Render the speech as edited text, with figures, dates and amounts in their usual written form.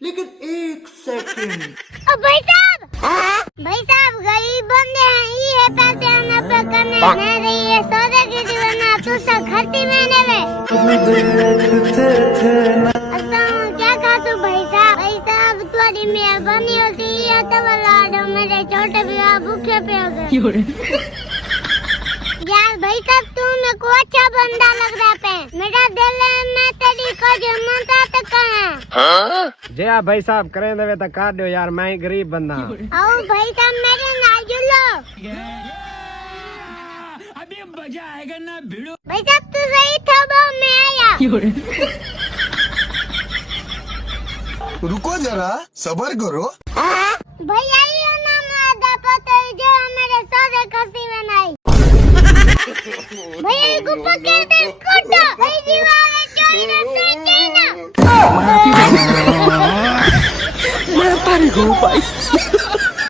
लेकिन एक सेकंड। ओ भाई साहब गरीब बंदे हैं, ये पैसे आने पे करने नहीं रही है, सौदे की दीवाना तू सब खर्ची मैंने क्या कहा तू भाई साहब तुम्हारी मेहरबानी होती है तो लाडो मेरे छोटे भैया भूखे पे हो गए। यार भाई साहब तू मेरे को अच्छा बंदा लग रहा है, मेरा दिल है मैं तेरी को जमता तक कहाँ जे आप भाई साहब करें देवे तो काट दो यार, मैं ही गरीब बंदा हूँ। आओ भाई साहब मेरे नाल जुलो, अभी मजा आएगा ना भिड़ो। भाई साहब तू सही था वो मैं आया। रुको जरा सबर करो। भाई आइयो ना मादा पता जो मेरे सौदे कसी बनाई। भाई को पकड़ दे कोटा, भाई दीवार चोरी रहते हैं ना। मैं तारी को भाई।